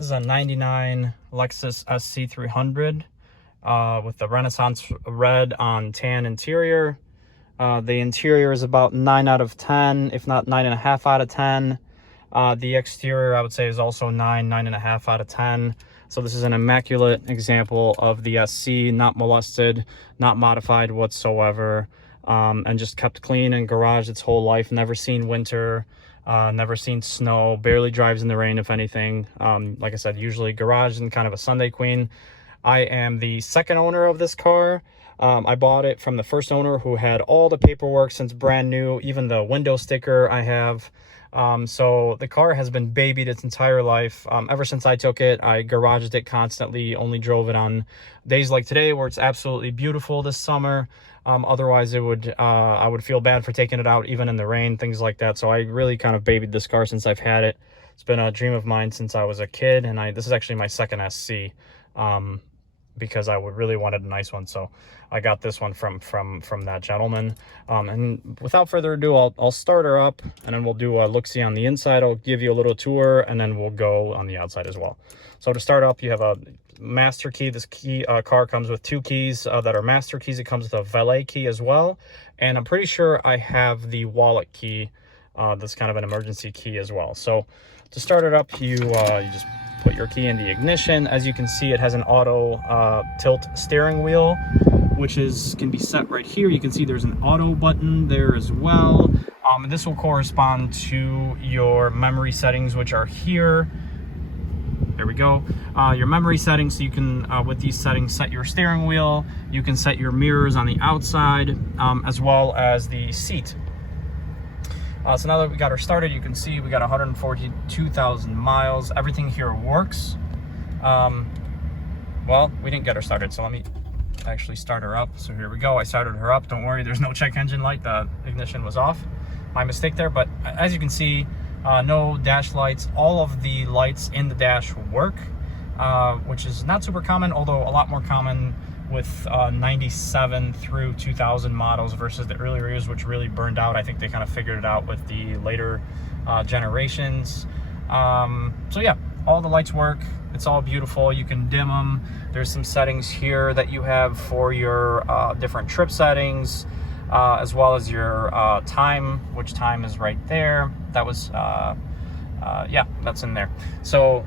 This is a 99 Lexus SC300 with the Renaissance red on tan interior. The interior is about 9 out of 10, if not 9.5 out of 10. The exterior, I would say, is also 9.5 out of 10. So this is an immaculate example of the SC, not molested, not modified whatsoever, and just kept clean and garaged its whole life. Never seen winter, never seen snow, barely drives in the rain, if anything. Like I said, usually garaged and kind of a Sunday queen. I am the second owner of this car. I bought it from the first owner, who had all the paperwork since brand new, even the window sticker I have. So the car has been babied its entire life. Ever since I took it, I garaged it constantly, only drove it on days like today where it's absolutely beautiful this summer. Otherwise it would, I would feel bad for taking it out even in the rain, things like that. So I really kind of babied this car since I've had it. It's been a dream of mine since I was a kid, and this is actually my second SC. Because I really wanted a nice one, so I got this one from that gentleman. And without further ado, I'll start her up, and then we'll do a look-see on the inside. I'll give you a little tour, and then we'll go on the outside as well. So to start up, you have a master key. This car comes with two keys that are master keys. It comes with a valet key as well, and I'm pretty sure I have the wallet key. That's kind of an emergency key as well. So to start it up, you just put your key in the ignition. As you can see, it has an auto tilt steering wheel, which can be set right here. You can see there's an auto button there as well. And this will correspond to your memory settings, which are here. There we go. Your memory settings, so you can, with these settings, set your steering wheel. You can set your mirrors on the outside, as well as the seat. So now that we got her started, you can see we got 142,000 miles. Everything here works. Well, we didn't get her started, so let me actually start her up. So here we go. I started her up. Don't worry, there's no check engine light. The ignition was off. My mistake there. But as you can see, no dash lights. All of the lights in the dash work, which is not super common, although a lot more common with 97 through 2000 models versus the earlier years, which really burned out. I think they kind of figured it out with the later generations. So yeah, all the lights work. It's all beautiful. You can dim them. There's some settings here that you have for your different trip settings, as well as your time, which time is right there. That was, yeah, that's in there. So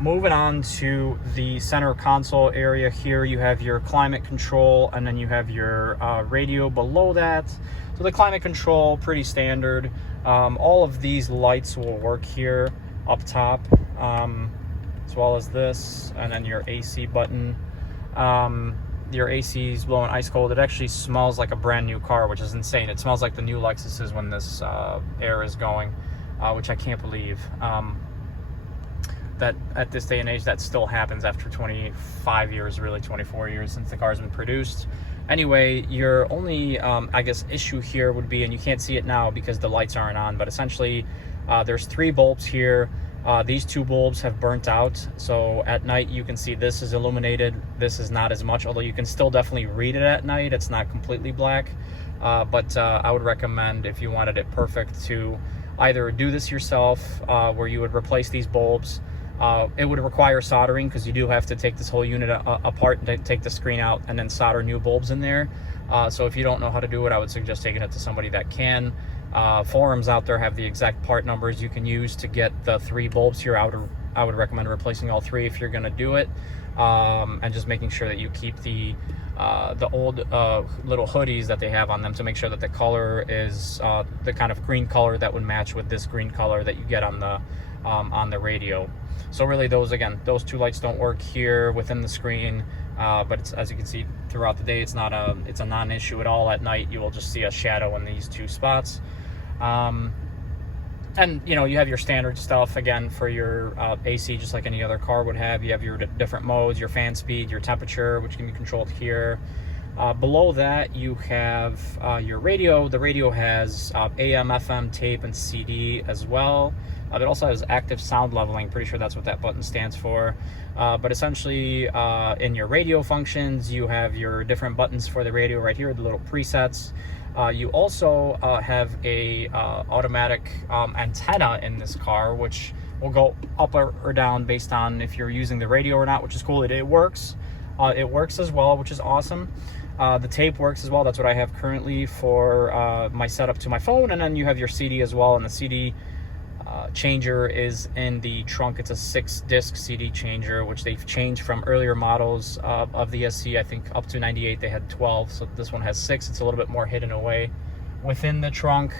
moving on to the center console area here, you have your climate control, and then you have your radio below that. So the climate control, pretty standard. All of these lights will work here up top, as well as this, and then your AC button. Your AC is blowing ice cold. It actually smells like a brand new car, which is insane. It smells like the new Lexuses when this air is going, which I can't believe. That at this day and age that still happens after 25 years, really 24 years since the car's been produced. Anyway, your only I guess issue here would be, and you can't see it now because the lights aren't on, but essentially there's 3 bulbs here. These 2 bulbs have burnt out, so at night you can see this is illuminated. This is not as much, although you can still definitely read it at night. It's not completely black, but I would recommend, if you wanted it perfect, to either do this yourself, where you would replace these bulbs. It would require soldering, because you do have to take this whole unit apart and take the screen out and then solder new bulbs in there. So if you don't know how to do it, I would suggest taking it to somebody that can. Forums out there have the exact part numbers you can use to get the 3 bulbs here. I would recommend replacing all 3 if you're going to do it, and just making sure that you keep the old little hoodies that they have on them to make sure that the color is the kind of green color that would match with this green color that you get on the radio. So really, those 2 lights don't work here within the screen, but it's, as you can see throughout the day, it's a non-issue at all. At night you will just see a shadow in these 2 spots. And you know, you have your standard stuff again for your AC, just like any other car would have. You have your different modes, your fan speed, your temperature, which can be controlled here. Below that you have your radio. The radio has AM, FM, tape, and CD as well. It also has active sound leveling. Pretty sure that's what that button stands for. But essentially, in your radio functions, you have your different buttons for the radio right here, the little presets. You also have a automatic antenna in this car, which will go up or down based on if you're using the radio or not, which is cool. It works. It works as well, which is awesome. The tape works as well. That's what I have currently for my setup to my phone. And then you have your CD as well, and the CD changer is in the trunk. It's a 6-disc CD changer, which they've changed from earlier models of the SC. I think up to 98 they had 12, so this one has 6. It's a little bit more hidden away within the trunk.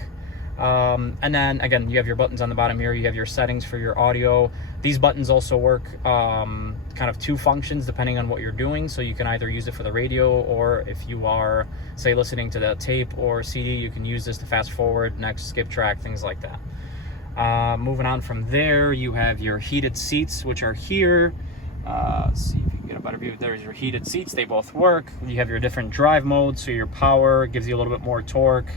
And then again, you have your buttons on the bottom here. You have your settings for your audio. These buttons also work kind of 2 functions depending on what you're doing. So you can either use it for the radio, or if you are, say, listening to the tape or CD, you can use this to fast forward, next, skip track, things like that. Moving on from there, you have your heated seats, which are here. Let's see if you can get a better view. There's your heated seats. They both work. You have your different drive modes. So your power gives you a little bit more torque,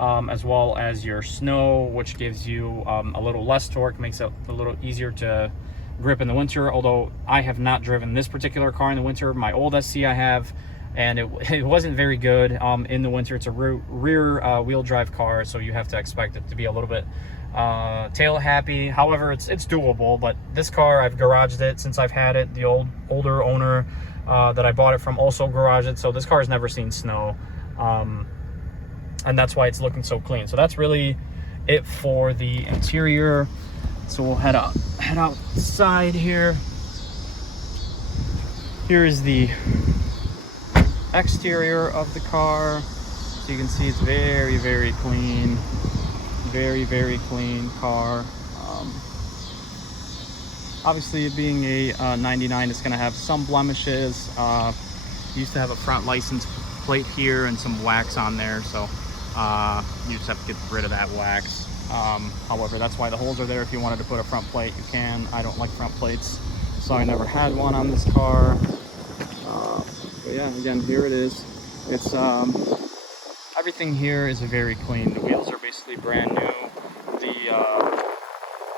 as well as your snow, which gives you a little less torque, makes it a little easier to grip in the winter. Although I have not driven this particular car in the winter. My old SC I have, and it wasn't very good in the winter. It's a rear wheel drive car, so you have to expect it to be a little bit tail happy. However, it's doable. But this car, I've garaged it since I've had it. The older owner that I bought it from also garaged it, so this car has never seen snow, and that's why it's looking so clean. So that's really it for the interior. So we'll head outside here. Here is the exterior of the car. So you can see it's very, very clean. Very, very clean car. Obviously, it being a 99, it's going to have some blemishes. Used to have a front license plate here and some wax on there, so you just have to get rid of that wax. However, that's why the holes are there. If you wanted to put a front plate, you can. I don't like front plates, so I never had one on this car. But yeah, again, here it is. It's everything here is very clean. The wheels are basically brand new. The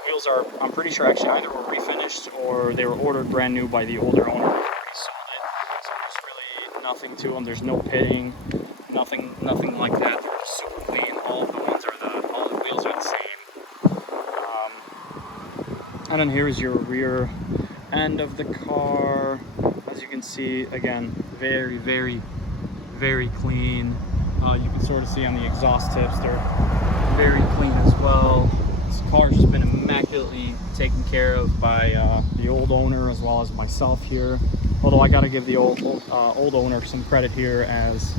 wheels are, I'm pretty sure, actually either were refinished or they were ordered brand new by the older owner who already sold it. So there's really nothing to them. There's no pitting, nothing like that. They're just super clean. All the wheels are the same. And then here is your rear end of the car. As you can see, again, very, very, very clean. You can sort of see on the exhaust tips, they're very clean as well. This car's just been immaculately taken care of by the old owner as well as myself here. Although I gotta give the old owner some credit here, as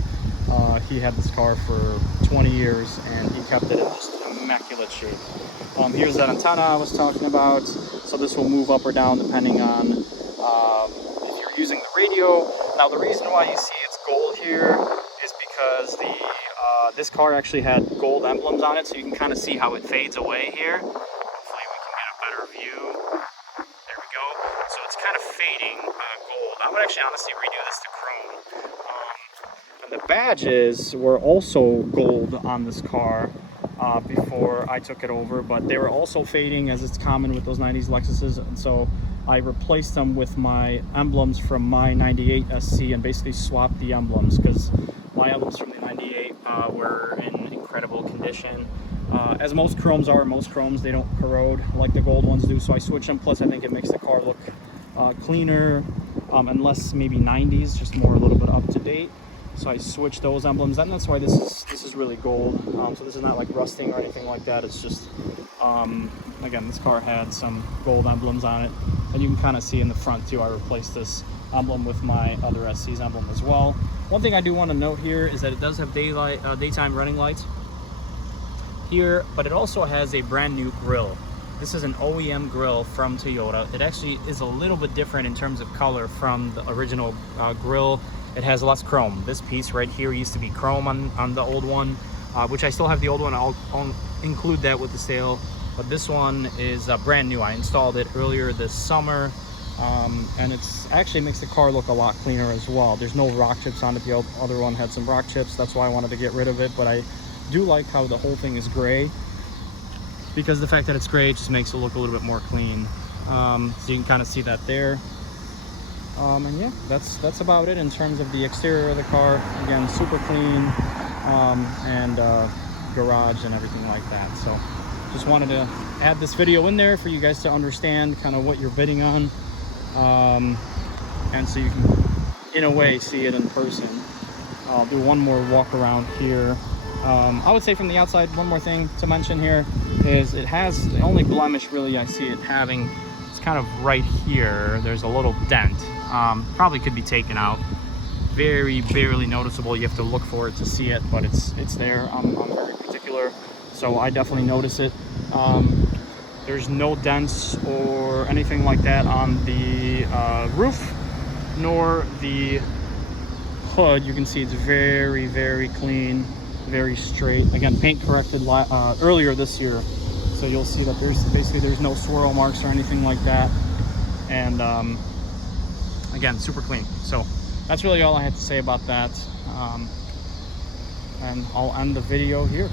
he had this car for 20 years and he kept it in just immaculate shape. Here's that antenna I was talking about. So this will move up or down depending on if you're using the radio. Now the reason why you see it's gold here is because this car actually had gold emblems on it, so you can kind of see how it fades away here. Hopefully we can get a better view. There we go. So it's kind of fading gold. I would actually honestly redo this to chrome. And the badges were also gold on this car before I took it over, but they were also fading, as it's common with those 90s Lexuses, and so I replaced them with my emblems from my 98 SC and basically swapped the emblems, because my emblems from the 98 were in incredible condition. As most chromes are, most chromes, they don't corrode like the gold ones do, so I switched them. Plus I think it makes the car look cleaner and less maybe 90s, just more a little bit up to date. So I switched those emblems, and that's why this is really gold. So this is not like rusting or anything like that. It's just again, this car had some gold emblems on it, and you can kind of see in the front too, I replaced this emblem with my other SC's emblem as well. One thing I do want to note here is that it does have daytime running lights here, but it also has a brand new grille. This is an OEM grille from Toyota. It actually is a little bit different in terms of color from the original grille. It has less chrome. This piece right here used to be chrome on the old one, which I still have the old one. I'll include that with the sale. But this one is brand new. I installed it earlier this summer, and it's actually makes the car look a lot cleaner as well. There's no rock chips on it. The other one had some rock chips. That's why I wanted to get rid of it. But I do like how the whole thing is gray, because the fact that it's gray just makes it look a little bit more clean. So you can kind of see that there. And yeah, that's about it in terms of the exterior of the car. Again, super clean, and garage and everything like that. So just wanted to add this video in there for you guys to understand kind of what you're bidding on, and so you can, in a way, see it in person. I'll do one more walk around here. I would say from the outside, one more thing to mention here is it has the only blemish really I see it having. It's kind of right here. There's a little dent. Probably could be taken out. Very barely noticeable. You have to look for it to see it, but it's there. I'm very particular, so I definitely notice it. There's no dents or anything like that on the roof, nor the hood. You can see it's very clean, very straight. Again, paint corrected earlier this year, so you'll see that there's no swirl marks or anything like that. And again, super clean. So that's really all I had to say about that, and I'll end the video here.